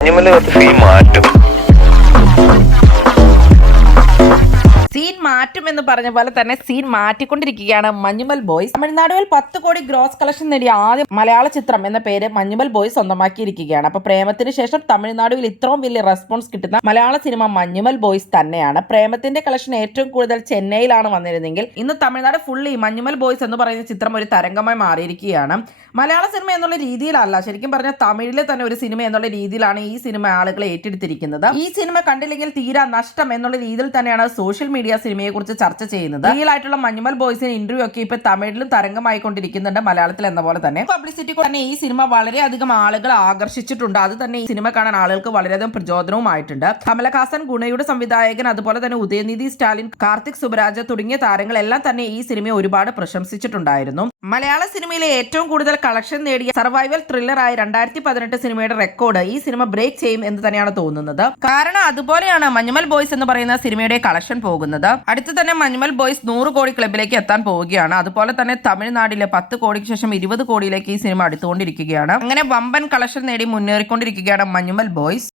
Scene മാറ്റും എന്ന് പറഞ്ഞ പോലെ തന്നെ സീൻ മാറ്റിക്കൊണ്ടിരിക്കുകയാണ് മഞ്ഞുമൽ ബോയ്സ്. തമിഴ്നാടുവിൽ 10 കോടി ഗ്രോസ് കളക്ഷൻ നേടിയ ആദ്യ മലയാള ചിത്രം എന്ന പേര് മഞ്ഞുമൽ ബോയ്സ് സ്വന്തമാക്കിയിരിക്കുകയാണ്. അപ്പൊ പ്രേമത്തിന് ശേഷം തമിഴ്നാടുവിൽ ഇത്രയും വലിയ റെസ്പോൺസ് കിട്ടുന്ന മലയാള സിനിമ മഞ്ഞുമൽ ബോയ്സ് തന്നെയാണ്. പ്രേമത്തിന്റെ കളക്ഷൻ ഏറ്റവും കൂടുതൽ ചെന്നൈയിലാണ് വന്നിരുന്നെങ്കിൽ ഇന്ന് തമിഴ്നാട് ഫുള്ളി മഞ്ഞുമൽ ബോയ്സ് എന്ന് പറയുന്ന ചിത്രം ഒരു തരംഗമായി മാറിയിരിക്കുകയാണ്. മലയാള സിനിമ എന്നുള്ള രീതിയിലല്ല, ശരിക്കും പറഞ്ഞാൽ തമിഴിലെ തന്നെ ഒരു സിനിമ എന്നുള്ള രീതിയിലാണ് ഈ സിനിമ ആളുകളെ ഏറ്റെടുത്തിരിക്കുന്നത്. ഈ സിനിമ കണ്ടില്ലെങ്കിൽ തീരാ നഷ്ടം എന്നുള്ള രീതിയിൽ തന്നെയാണ് സോഷ്യൽ മീഡിയ സിനിമയെ കുറിച്ച് ചർച്ച ചെയ്യുന്നത്. റിയൽ ആയിട്ടുള്ള മഞ്ഞുമൽ ബോയ്സിന് ഇന്റർവ്യൂ ഒക്കെ ഇപ്പൊ തമിഴിലും തരംഗമായിക്കൊണ്ടിരിക്കുന്നുണ്ട്, മലയാളത്തിൽ എന്ന പോലെ തന്നെ. പബ്ലിസിറ്റി തന്നെ ഈ സിനിമ വളരെയധികം ആളുകൾ ആകർഷിച്ചിട്ടുണ്ട്. അത് തന്നെ ഈ സിനിമ കാണാൻ ആളുകൾക്ക് വളരെയധികം പ്രചോദനവുമായിട്ടുണ്ട്. കമലഹാസൻ, ഗുണയുടെ സംവിധായകൻ, അതുപോലെ തന്നെ ഉദയനിധി സ്റ്റാലിൻ, കാർത്തിക് സുബരാജ് തുടങ്ങിയ താരങ്ങളെല്ലാം തന്നെ ഈ സിനിമയെ ഒരുപാട് പ്രശംസിച്ചിട്ടുണ്ടായിരുന്നു. മലയാള സിനിമയിലെ ഏറ്റവും കൂടുതൽ കളക്ഷൻ നേടിയ സർവൈവൽ ത്രില്ലറായ 2018 സിനിമയുടെ റെക്കോർഡ് ഈ സിനിമ ബ്രേക്ക് ചെയ്യും എന്ന് തന്നെയാണ് തോന്നുന്നത്. കാരണം അതുപോലെയാണ് മഞ്ഞുമൽ ബോയ്സ് എന്ന് പറയുന്ന സിനിമയുടെ കളക്ഷൻ പോകുന്നത്. അടുത്ത് തന്നെ മഞ്ഞുമൽ ബോയ്സ് 100 കോടി ക്ലബിലേക്ക് എത്താൻ പോവുകയാണ്. അതുപോലെ തന്നെ തമിഴ്നാട്ടിലെ 10 കോടിക്ക് ശേഷം 20 കോടിയിലേക്ക് ഈ സിനിമ അടുത്തുകൊണ്ടിരിക്കുകയാണ്. അങ്ങനെ വമ്പൻ കളക്ഷൻ നേടി മുന്നേറിക്കൊണ്ടിരിക്കുകയാണ് മഞ്ഞുമൽ ബോയ്സ്.